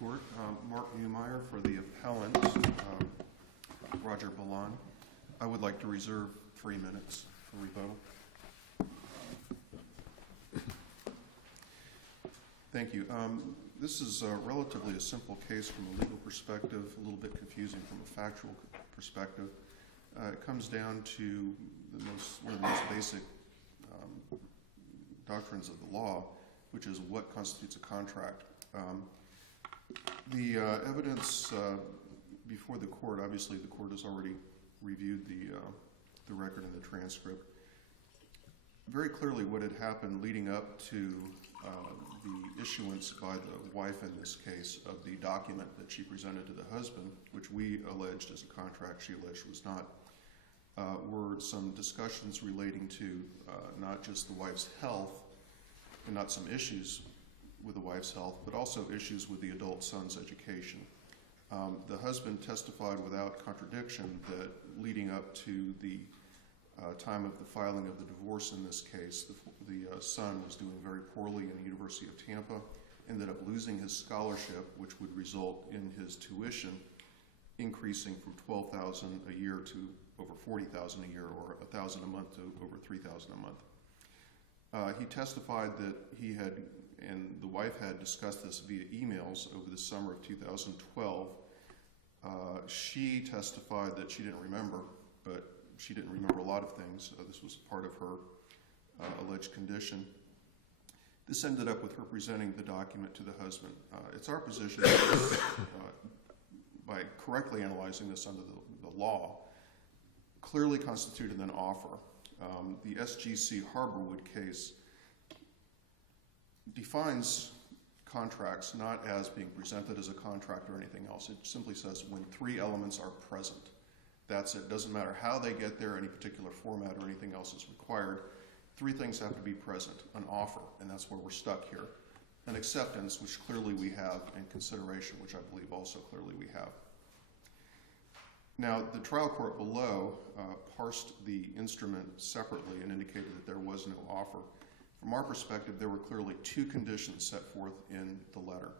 court. Mark Neumeyer for the appellant, Roger Ballan. I would like to reserve 3 minutes for rebuttal. Thank you. This is relatively a simple case from a legal perspective, a little bit confusing from a factual perspective. It comes down to one of the most basic doctrines of the law, which is what constitutes a contract. The evidence before the court, obviously the court has already reviewed the record and the transcript. Very clearly what had happened leading up to the issuance by the wife in this case of the document that she presented to the husband, which we alleged as a contract, she alleged was not, were some discussions relating to not just the wife's health and not some issues with the wife's health, but also issues with the adult son's education. The husband testified without contradiction that leading up to the time of the filing of the divorce in this case, the son was doing very poorly in the University of Tampa, ended up losing his scholarship, which would result in his tuition increasing from $12,000 a year to over $40,000 a year, or $1,000 a month to over $3,000 a month. He testified that he had, and the wife had discussed this via emails over the summer of 2012. She testified that she didn't remember, but she didn't remember a lot of things. This was part of her alleged condition. This ended up with her presenting the document to the husband. It's our position that by correctly analyzing this under the law, clearly constituted an offer. The SGC Harborwood case defines contracts not as being presented as a contract or anything else. It simply says when 3 elements are present. That's it. Doesn't matter how they get there, any particular format or anything else is required. 3 things have to be present. An offer, and that's where we're stuck here. An acceptance, which clearly we have, and consideration, which I believe also clearly we have. Now, the trial court below parsed the instrument separately and indicated that there was no offer. From our perspective, there were clearly 2 conditions set forth in the letter.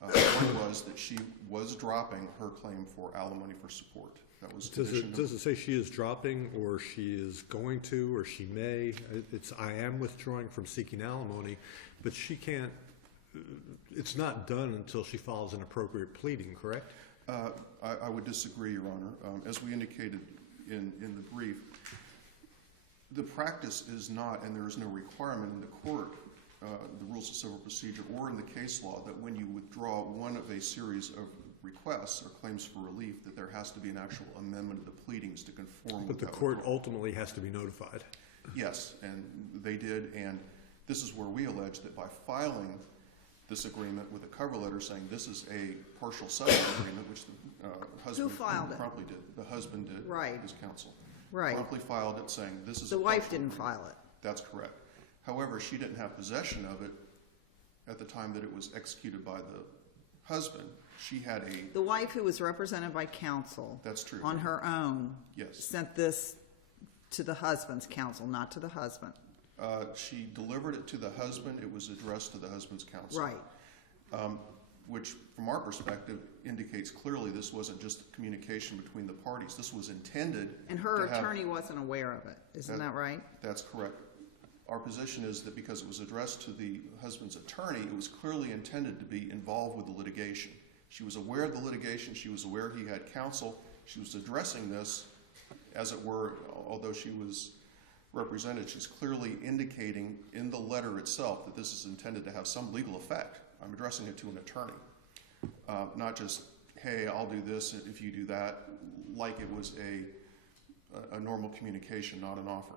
One was that she was dropping her claim for alimony for support. That was does it say she is dropping, or she is going to, or she may? It's I am withdrawing from seeking alimony, but she can't. It's not done until she files an appropriate pleading, correct? I would disagree, Your Honor. As we indicated in the brief, the practice is not, and there is no requirement in the court, the rules of civil procedure, or in the case law, that when you withdraw one of a series of requests or claims for relief, that there has to be an actual amendment of the pleadings to conform with that. But the court ultimately has to be notified. Yes, and they did, and this is where we allege that by filing this agreement with a cover letter saying this is a partial settlement agreement, which the husband promptly did. The husband did, right. His counsel. Right. Promptly filed it saying this is the wife didn't file it. That's correct. However, she didn't have possession of it at the time that it was executed by the husband. She had the wife, who was represented by counsel, that's true, on her own, yes, sent this to the husband's counsel, not to the husband. She delivered it to the husband. It was addressed to the husband's counsel. Right. Which, from our perspective, indicates clearly this wasn't just communication between the parties. This was intended. And her attorney wasn't aware of it. Isn't that right? That's correct. Our position is that because it was addressed to the husband's attorney, it was clearly intended to be involved with the litigation. She was aware of the litigation. She was aware he had counsel. She was addressing this, as it were, although she was represented, she's clearly indicating in the letter itself that this is intended to have some legal effect. I'm addressing it to an attorney, not just, hey, I'll do this if you do that, like it was a normal communication, not an offer.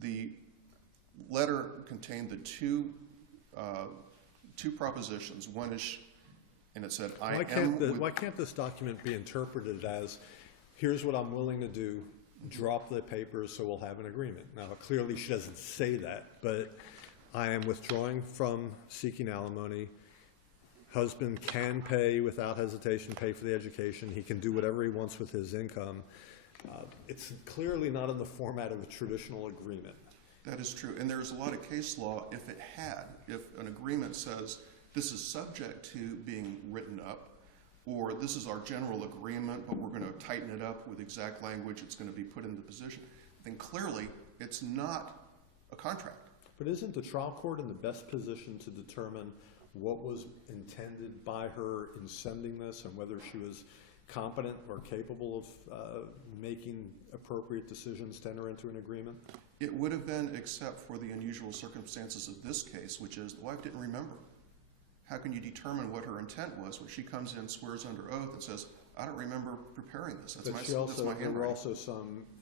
The letter contained the two propositions. One is, and it said, why can't this document be interpreted as, here's what I'm willing to do, drop the papers so we'll have an agreement? Now, clearly she doesn't say that, but I am withdrawing from seeking alimony. Husband can pay without hesitation, pay for the education. He can do whatever he wants with his income. It's clearly not in the format of a traditional agreement. That is true. And there's a lot of case law if an agreement says this is subject to being written up, or this is our general agreement, but we're going to tighten it up with exact language, it's going to be put into position, then clearly it's not a contract. But isn't the trial court in the best position to determine what was intended by her in sending this and whether she was competent or capable of making appropriate decisions to enter into an agreement? It would have been, except for the unusual circumstances of this case, which is the wife didn't remember. How can you determine what her intent was when she comes in, swears under oath, and says, I don't remember preparing this. That's But my there handwriting. were also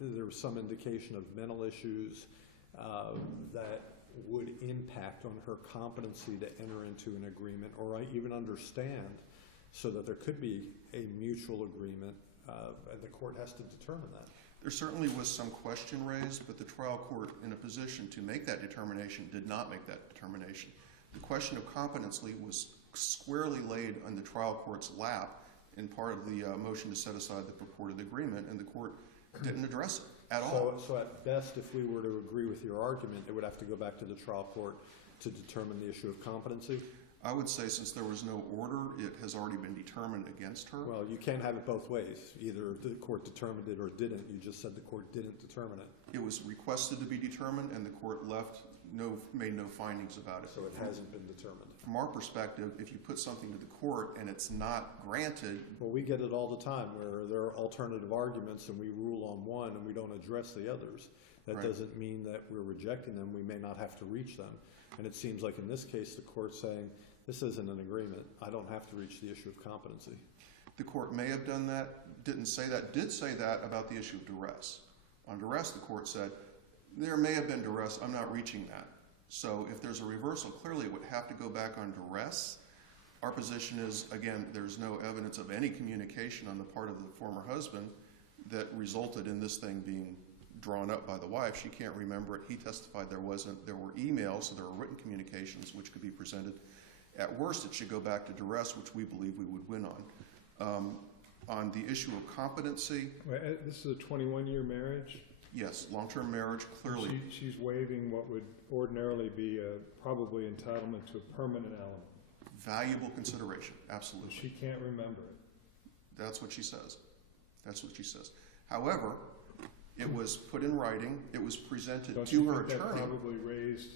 there was some indication of mental issues that would impact on her competency to enter into an agreement or even understand, so that there could be a mutual agreement, and the court has to determine that. There certainly was some question raised, but the trial court, in a position to make that determination, did not make that determination. The question of competency was squarely laid on the trial court's lap in part of the motion to set aside the purported agreement, and the court didn't address it at all. So at best, if we were to agree with your argument, it would have to go back to the trial court to determine the issue of competency? I would say, since there was no order, it has already been determined against her. Well, you can't have it both ways. Either the court determined it or didn't. You just said the court didn't determine it. It was requested to be determined, and the court made no findings about it. So it hasn't been determined. From our perspective, if you put something to the court and it's not granted, Well, we get it all the time where there are alternative arguments and we rule on one and we don't address the others. That Right. doesn't mean that we're rejecting them. We may not have to reach them. And it seems like in this case, the court's saying, this isn't an agreement. I don't have to reach the issue of competency. the court may have done that, didn't say that, did say that about the issue of duress. On duress, the court said, there may have been duress, I'm not reaching that. So if there's a reversal, clearly it would have to go back on duress. Our position is, again, there's no evidence of any communication on the part of the former husband that resulted in this thing being drawn up by the wife. She can't remember it. He testified there wasn't. There were emails, so there were written communications which could be presented. At worst, it should go back to duress, which we believe we would win on. On the issue of competency, Wait, this is a 21-year marriage? yes, long-term marriage, clearly. She's waiving what would ordinarily be probably entitlement to a permanent element. Valuable consideration, absolutely. She can't remember it. That's what she says. That's what she says. However, it was put in writing. It was presented Don't to you her think attorney. that probably raised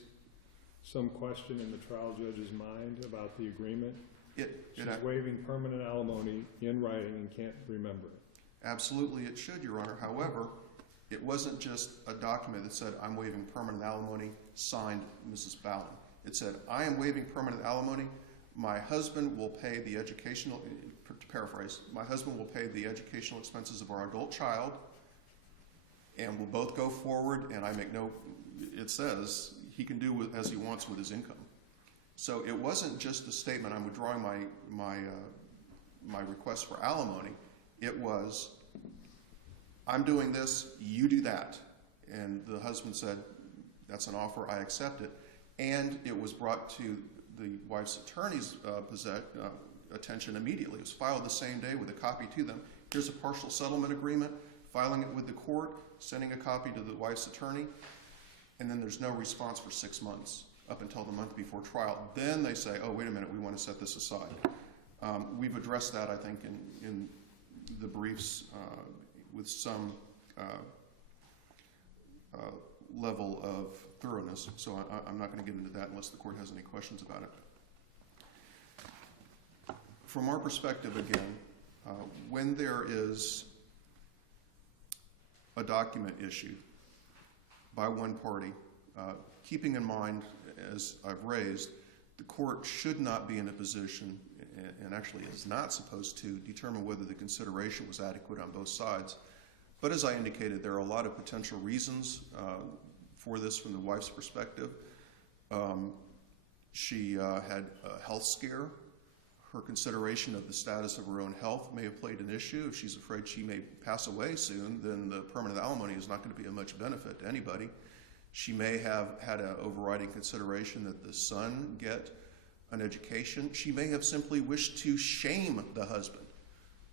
some question in the trial judge's mind about the agreement? She's waiving permanent alimony in writing and can't remember it. Absolutely, it should, Your Honor. However, it wasn't just a document that said, I'm waiving permanent alimony, signed Mrs. Ballin. It said, I am waiving permanent alimony. My husband will pay the educational, to paraphrase, my husband will pay the educational expenses of our adult child, and we'll both go forward, and I make no, it says, he can do as he wants with his income. So it wasn't just a statement, I'm withdrawing my request for alimony. It was, I'm doing this, you do that. And the husband said, that's an offer, I accept it. And it was brought to the wife's attorney's attention immediately. It was filed the same day with a copy to them. Here's a partial settlement agreement, filing it with the court, sending a copy to the wife's attorney, and then there's no response for 6 months up until the month before trial. Then they say, oh, wait a minute, we want to set this aside. We've addressed that, I think, in the briefs with some level of thoroughness, so I'm not going to get into that unless the court has any questions about it. From our perspective, again, when there is a document issued by one party, keeping in mind, as I've raised, the court should not be in a position, and actually is not supposed to, determine whether the consideration was adequate on both sides. But as I indicated, there are a lot of potential reasons for this from the wife's perspective. She had a health scare. Her consideration of the status of her own health may have played an issue. If she's afraid she may pass away soon, then the permanent alimony is not going to be of much benefit to anybody. She may have had an overriding consideration that the son get an education. She may have simply wished to shame the husband.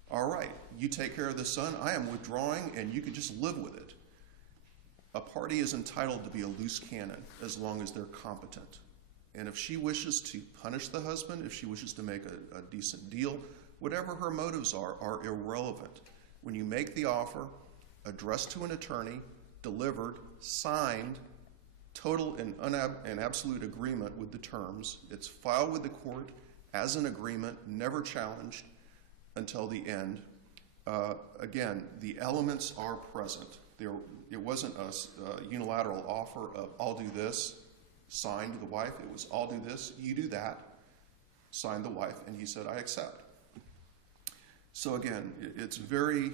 All right, you take care of the son, I am withdrawing, and you can just live with it. A party is entitled to be a loose cannon as long as they're competent. And if she wishes to punish the husband, if she wishes to make a decent deal, whatever her motives are irrelevant. When you make the offer, addressed to an attorney, delivered, signed, total and absolute agreement with the terms, it's filed with the court as an agreement, never challenged until the end. Again, the elements are present. It wasn't a unilateral offer of I'll do this, signed to the wife. It was I'll do this, you do that, signed the wife, and he said I accept. So again, it's very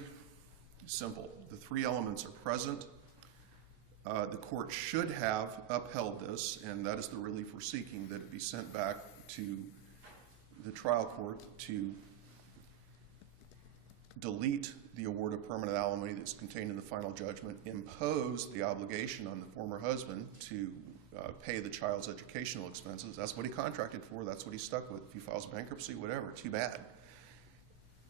simple. The three elements are present. The court should have upheld this, and that is the relief we're seeking, that it be sent back to the trial court to delete the award of permanent alimony that's contained in the final judgment, impose the obligation on the former husband to pay the child's educational expenses. That's what he contracted for. That's what he's stuck with. If he files bankruptcy, whatever, too bad.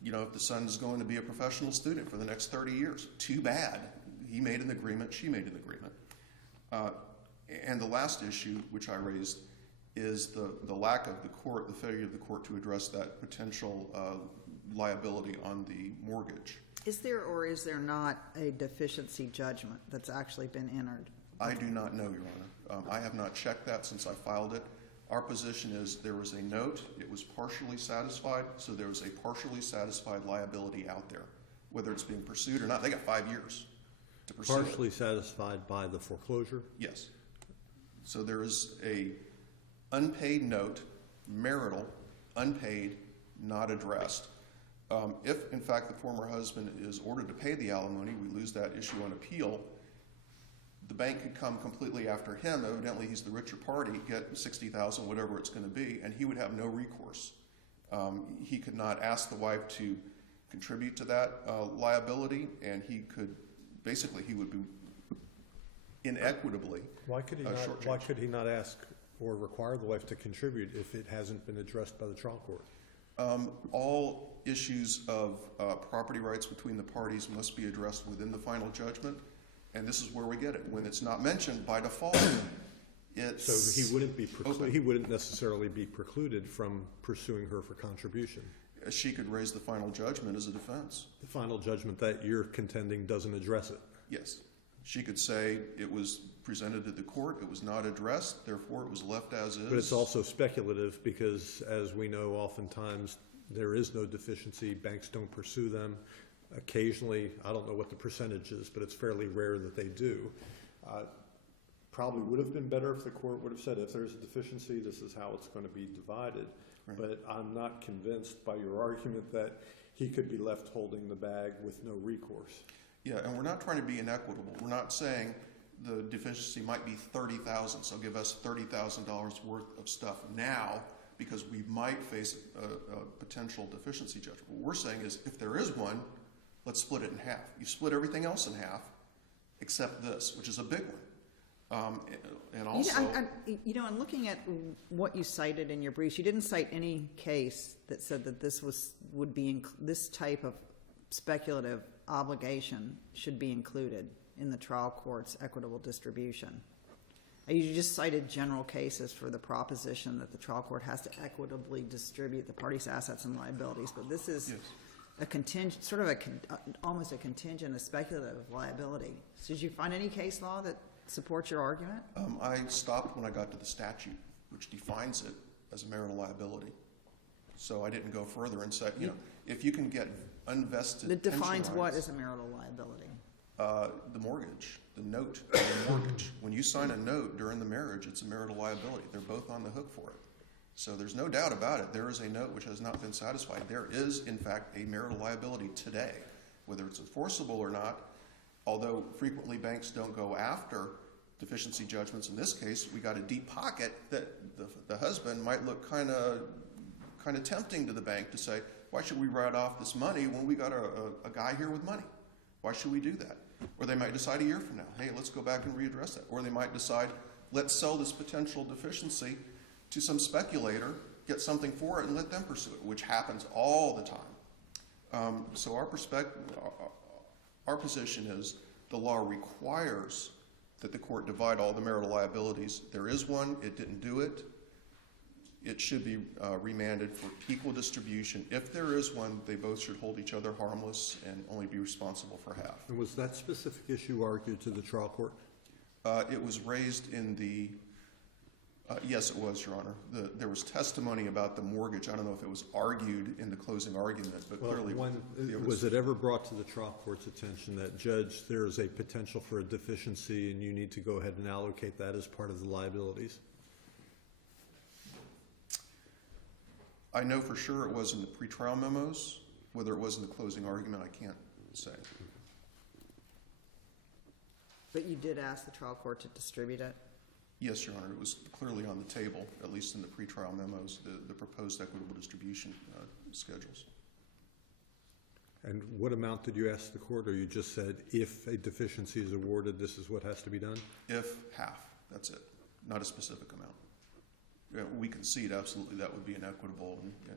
You know, if the son is going to be a professional student for the next 30 years, too bad. He made an agreement, she made an agreement. And the last issue, which I raised, is the lack of the court, the failure of the court to address that potential liability on the mortgage. Is there or is there not a deficiency judgment that's actually been entered? I do not know, Your Honor. I have not checked that since I filed it. Our position is there was a note, it was partially satisfied, so there was a partially satisfied liability out there. Whether it's being pursued or not, they got 5 years to pursue it. Partially satisfied by the foreclosure? Yes. So there is a unpaid note, marital, unpaid, not addressed. If, in fact, the former husband is ordered to pay the alimony, we lose that issue on appeal. The bank could come completely after him. Evidently, he's the richer party, get $60,000, whatever it's going to be, and he would have no recourse. He could not ask the wife to contribute to that liability, and he could, basically, he would be inequitably Why could he not ask or require the wife to contribute if it hasn't been addressed by the trial court? All issues of property rights between the parties must be addressed within the final judgment, and this is where we get it. When it's not mentioned by default, it's So he wouldn't be open. he wouldn't necessarily be precluded from pursuing her for contribution. She could raise the final judgment as a defense. The final judgment that you're contending doesn't address it. Yes. She could say it was presented to the court, it was not addressed, therefore it was left as is. But it's also speculative because, as we know, oftentimes there is no deficiency. Banks don't pursue them. Occasionally, I don't know what the percentage is, but it's fairly rare that they do. Probably would have been better if the court would have said, if there's a deficiency, this is how it's going to be divided. Right. But I'm not convinced by your argument that he could be left holding the bag with no recourse. Yeah, and we're not trying to be inequitable. We're not saying the deficiency might be $30,000, so give us $30,000 worth of stuff now because we might face a potential deficiency judgment. What we're saying is if there is one, let's split it in half. You split everything else in half except this, which is a big one. And also... in looking at what you cited in your briefs, you didn't cite any case that said that this type of speculative obligation should be included in the trial court's equitable distribution. You just cited general cases for the proposition that the trial court has to equitably distribute the parties' assets and liabilities, but this is a contingent, almost a contingent, a speculative liability. So did you find any case law that supports your argument? I stopped when I got to the statute, which defines it as a marital liability. So I didn't go further and say, if you can get unvested It defines pension what rights, is a marital liability. the mortgage, the note, the mortgage. When you sign a note during the marriage, it's a marital liability. They're both on the hook for it. So there's no doubt about it. There is a note which has not been satisfied. There is, in fact, a marital liability today, whether it's enforceable or not. Although frequently banks don't go after deficiency judgments. In this case, we got a deep pocket that the husband might look kind of tempting to the bank to say, why should we write off this money when we got a guy here with money? Why should we do that? Or they might decide a year from now, hey, let's go back and readdress that. Or they might decide, let's sell this potential deficiency to some speculator, get something for it, and let them pursue it, which happens all the time. So our position is the law requires that the court divide all the marital liabilities. There is one. It didn't do it. it should be remanded for equal distribution. If there is one, they both should hold each other harmless and only be responsible for half. And was that specific issue argued to the trial court? It was raised in the, yes, it was, Your Honor. There was testimony about the mortgage. I don't know if it was argued in the closing argument, but clearly. Was it ever brought to the trial court's attention that, Judge, there is a potential for a deficiency and you need to go ahead and allocate that as part of the liabilities? I know for sure it was in the pretrial memos. Whether it was in the closing argument, I can't say. But you did ask the trial court to distribute it? Yes, Your Honor. It was clearly on the table, at least in the pretrial memos, the proposed equitable distribution schedules. And what amount did you ask the court, or you just said if a deficiency is awarded, this is what has to be done? If half, that's it. Not a specific amount. We concede absolutely that would be inequitable, and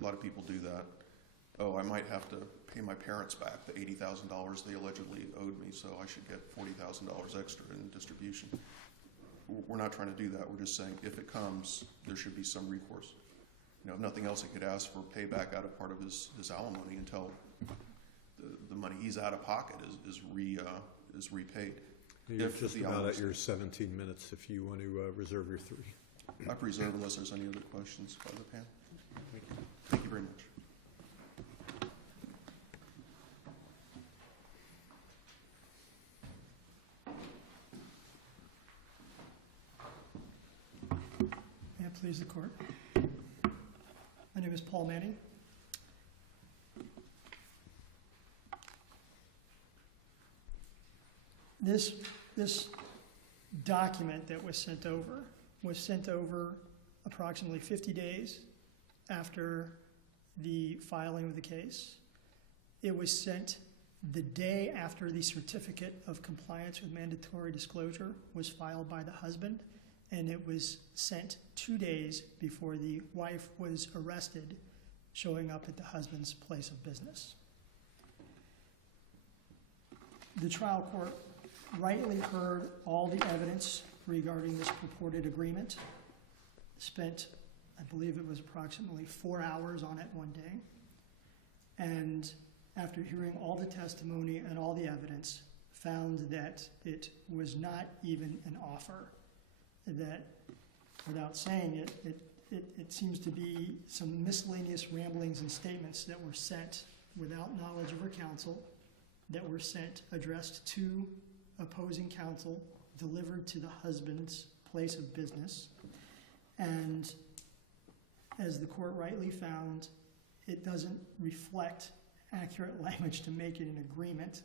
a lot of people do that. Oh, I might have to pay my parents back the $80,000 they allegedly owed me, so I should get $40,000 extra in distribution. We're not trying to do that. We're just saying if it comes, there should be some recourse. If nothing else, he could ask for payback out of part of his alimony until the money he's out of pocket is repaid. You're just about at your 17 minutes if you want to reserve your 3. I preserve unless there's any other questions by the panel. Thank you. Thank you very much. May it please the court. My name is Paul Manning. This document that was sent over approximately 50 days after the filing of the case. It was sent the day after the certificate of compliance with mandatory disclosure was filed by the husband, and it was sent 2 days before the wife was arrested, showing up at the husband's place of business. The trial court rightly heard all the evidence regarding this purported agreement, spent, I believe it was approximately 4 hours on it one day, and after hearing all the testimony and all the evidence, found that it was not even an offer, that without saying it seems to be some miscellaneous ramblings and statements that were sent without knowledge of her counsel, that were sent addressed to opposing counsel, delivered to the husband's place of business. And as the court rightly found, it doesn't reflect accurate language to make it an agreement.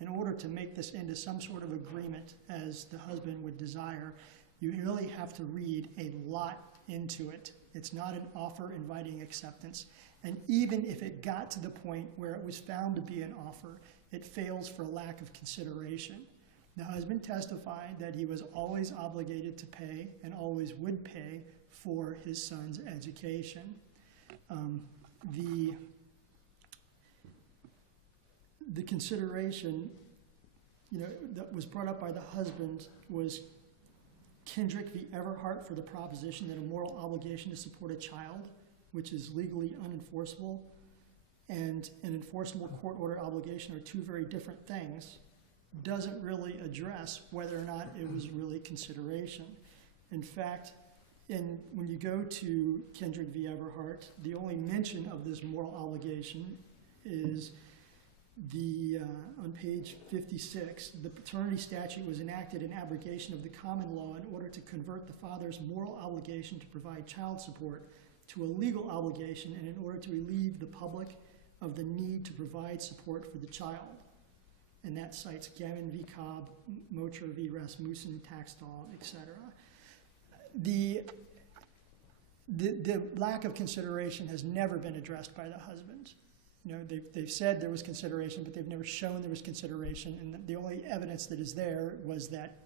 In order to make this into some sort of agreement, as the husband would desire, you really have to read a lot into it. It's not an offer inviting acceptance. And even if it got to the point where it was found to be an offer, it fails for lack of consideration. The husband testified that he was always obligated to pay and always would pay for his son's education. The consideration, that was brought up by the husband was Kendrick v. Everhart for the proposition that a moral obligation to support a child, which is legally unenforceable, and an enforceable court order obligation are two very different things, doesn't really address whether or not it was really consideration. In fact, when you go to Kendrick v. Everhart, the only mention of this moral obligation is on page 56. The paternity statute was enacted in abrogation of the common law in order to convert the father's moral obligation to provide child support to a legal obligation, and in order to relieve the public of the need to provide support for the child. And that cites Gammon v. Cobb, Mocher v. Rasmussen, Taxdahl, etc. The lack of consideration has never been addressed by the husband. They've said there was consideration, but they've never shown there was consideration, and the only evidence that is there was that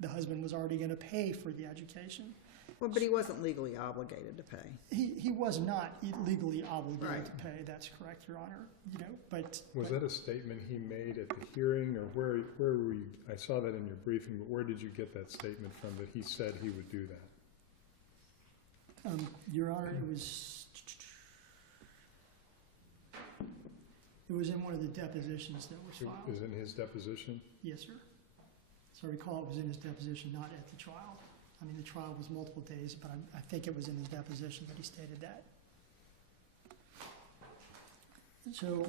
the husband was already going to pay for the education. Well, but he wasn't legally obligated to pay. He was not legally obligated Right. to pay. That's correct, Your Honor. Was that a statement he made at the hearing, or where were you? I saw that in your briefing, but where did you get that statement from that he said he would do that? Your Honor, it was in one of the depositions that was filed. Is in his deposition? Yes, sir. So I recall it was in his deposition, not at the trial. I mean, the trial was multiple days, but I think it was in his deposition that he stated that. So,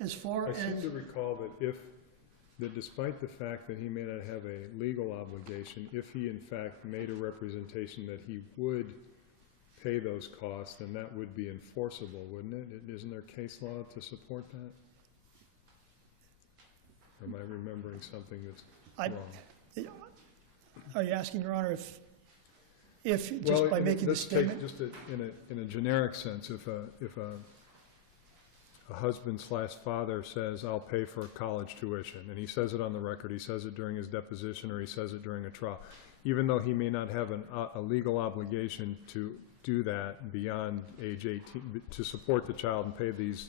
as far I as... seem to recall that despite the fact that he may not have a legal obligation, if he in fact made a representation that he would pay those costs, then that would be enforceable, wouldn't it? Isn't there case law to support that? Or am I remembering something that's wrong? Are you asking, Your Honor, if just by making the statement? Just in a generic sense, if a husband/father says, I'll pay for college tuition, and he says it on the record, he says it during his deposition, or he says it during a trial, even though he may not have a legal obligation to do that beyond age 18, to support the child and pay these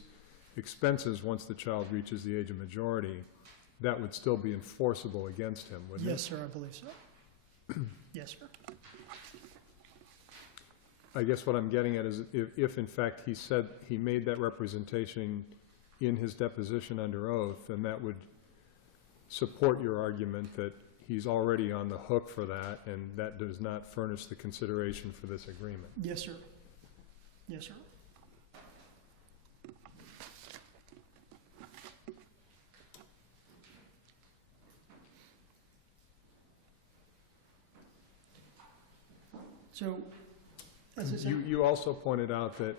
expenses once the child reaches the age of majority, that would still be enforceable against him, wouldn't it? Yes, sir, I believe so. Yes, sir. I guess what I'm getting at is if in fact he said he made that representation in his deposition under oath, then that would support your argument that he's already on the hook for that, and that does not furnish the consideration for this agreement. Yes, sir. Yes, sir. So, as I said, You also pointed out that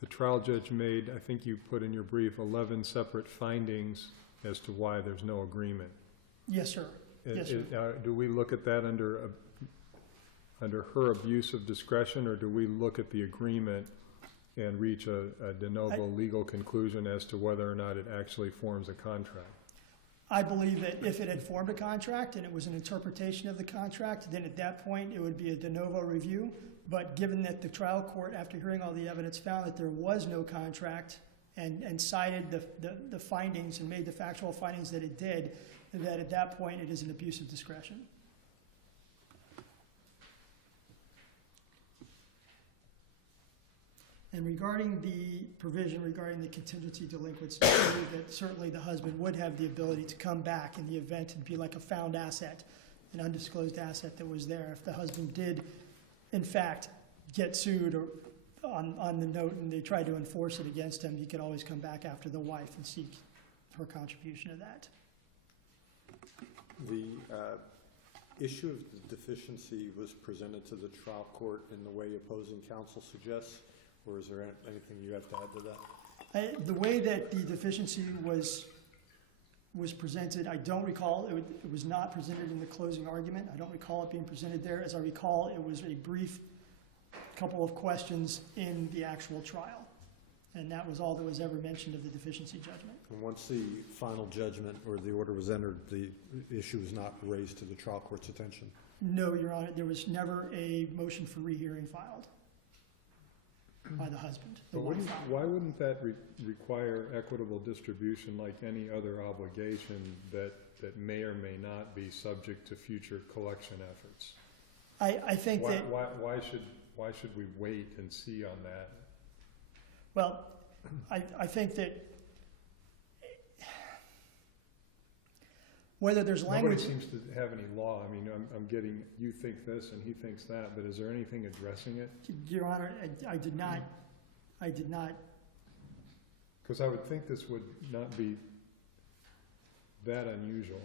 the trial judge made, I think you put in your brief, 11 separate findings as to why there's no agreement. yes, sir. Yes, sir. Do we look at that under her abuse of discretion, or do we look at the agreement and reach a de novo legal conclusion as to whether or not it actually forms a contract? I believe that if it had formed a contract and it was an interpretation of the contract, then at that point it would be a de novo review. But given that the trial court, after hearing all the evidence, found that there was no contract and cited the findings and made the factual findings that it did, that at that point it is an abuse of discretion. And regarding the provision regarding the contingency delinquents, I believe that certainly the husband would have the ability to come back in the event and be like a found asset, an undisclosed asset that was there. If the husband did, in fact, get sued or on the note and they tried to enforce it against him, he could always come back after the wife and seek her contribution of that. The issue of the deficiency was presented to the trial court in the way opposing counsel suggests, or is there anything you have to add to that? The way that the deficiency was presented, I don't recall. It was not presented in the closing argument. I don't recall it being presented there. As I recall, it was a brief couple of questions in the actual trial. And that was all that was ever mentioned of the deficiency judgment. And once the final judgment or the order was entered, the issue was not raised to the trial court's attention? No, Your Honor. There was never a motion for rehearing filed by the husband. But why wouldn't that require equitable distribution like any other obligation that may or may not be subject to future collection efforts? I think that... Why should we wait and see on that? Well, I think that whether there's language... Nobody seems to have any law. I mean, I'm getting, you think this and he thinks that, but is there anything addressing it? Your Honor, I did not. Because I would think this would not be that unusual.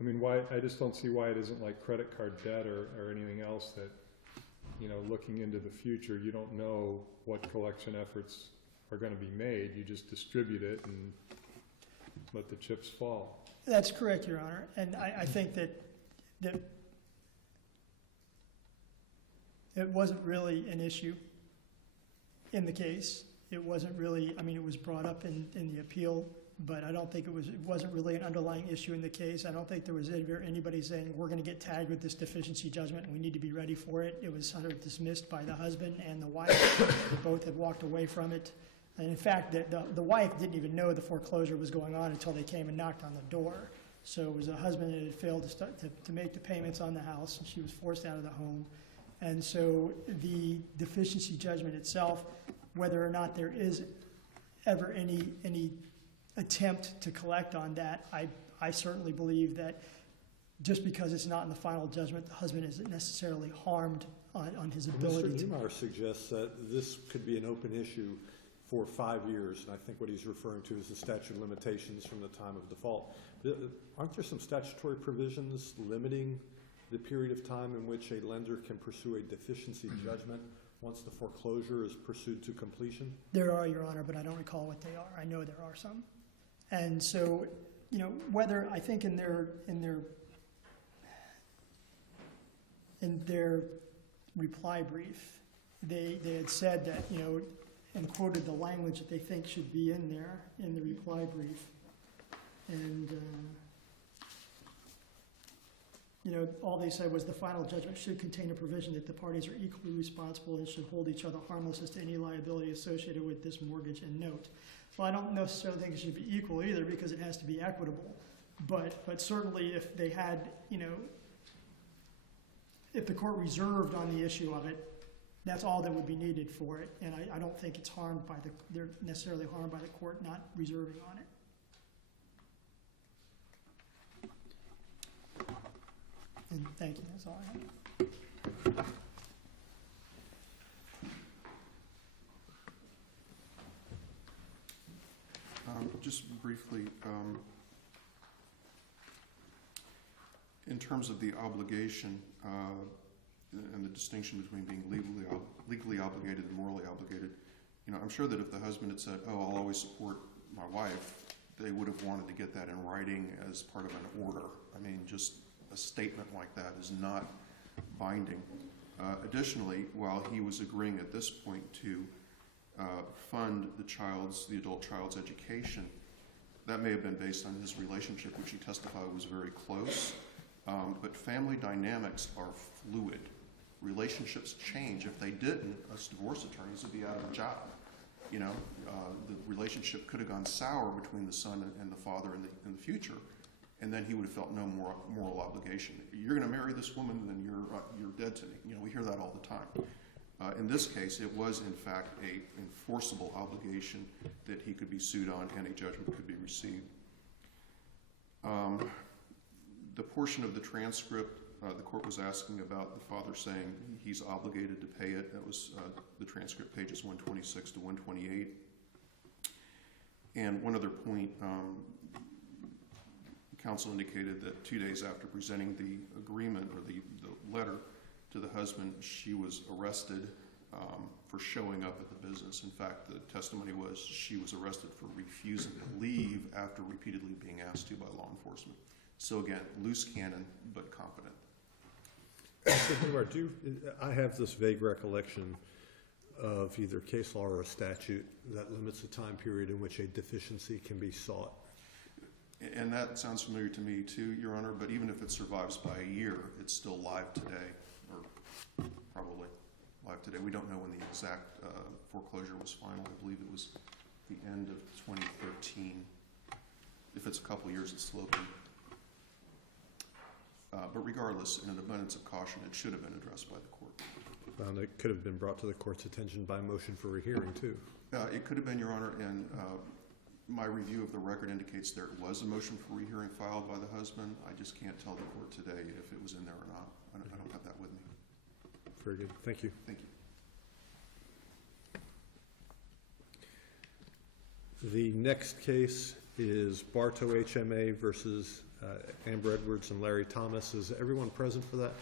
I mean, I just don't see why it isn't like credit card debt or anything else that, looking into the future, you don't know what collection efforts are going to be made. You just distribute it and let the chips fall. That's correct, Your Honor. And I think that it wasn't really an issue in the case. It wasn't really, it was brought up in the appeal, but I don't think it wasn't really an underlying issue in the case. I don't think there was anybody saying, we're going to get tagged with this deficiency judgment and we need to be ready for it. It was sort of dismissed by the husband and the wife. They both had walked away from it. And in fact, the wife didn't even know the foreclosure was going on until they came and knocked on the door. So it was a husband that had failed to make the payments on the house, and she was forced out of the home. And so the deficiency judgment itself, whether or not there is ever any attempt to collect on that, I certainly believe that just because it's not in the final judgment, the husband isn't necessarily harmed on his ability Mr. to. Niemeyer suggests that this could be an open issue for 5 years, and I think what he's referring to is the statute of limitations from the time of default. Aren't there some statutory provisions limiting the period of time in which a lender can pursue a deficiency judgment once the foreclosure is pursued to completion? There are, Your Honor, but I don't recall what they are. I know there are some. And so, whether, I think in their reply brief, they had said that, and quoted the language that they think should be in there in the reply brief. And, all they said was the final judgment should contain a provision that the parties are equally responsible and should hold each other harmless as to any liability associated with this mortgage and note. Well, I don't necessarily think it should be equal either, because it has to be equitable. But certainly if they had, if the court reserved on the issue of it, that's all that would be needed for it. And I don't think it's they're necessarily harmed by the court not reserving on it. And thank you, that's all I have. Just briefly, in terms of the obligation and the distinction between being legally obligated and morally obligated, I'm sure that if the husband had said, "Oh, I'll always support my wife," they would have wanted to get that in writing as part of an order. I mean, just a statement like that is not binding. Additionally, while he was agreeing at this point to fund the adult child's education, that may have been based on his relationship, which he testified was very close. But family dynamics are fluid. Relationships change. If they didn't, us divorce attorneys would be out of a job. The relationship could have gone sour between the son and the father in the future, and then he would have felt no more moral obligation. You're going to marry this woman, then you're dead to me. We hear that all the time. In this case, it was in fact a enforceable obligation that he could be sued on and a judgment could be received. The portion of the transcript, the court was asking about the father saying he's obligated to pay it. That was the transcript, pages 126 to 128. And one other point, counsel indicated that 2 days after presenting the agreement or the letter to the husband, she was arrested for showing up at the business. In fact, the testimony was she was arrested for refusing to leave after repeatedly being asked to by law enforcement. So again, loose cannon, but competent. I have this vague recollection of either case law or a statute that limits the time period in which a deficiency can be sought. And that sounds familiar to me too, Your Honor, but even if it survives by a year, it's still live today, or probably live today. We don't know when the exact foreclosure was final. I believe it was the end of 2013. If it's a couple years, it's still open. But regardless, in an abundance of caution, it should have been addressed by the court. And it could have been brought to the court's attention by motion for rehearing too. It could have been, Your Honor, and my review of the record indicates there was a motion for rehearing filed by the husband. I just can't tell the court today if it was in there or not. I don't have that with me. Very good. Thank you. Thank you. The next case is Bartow HMA versus Amber Edwards and Larry Thomas. Is everyone present for that?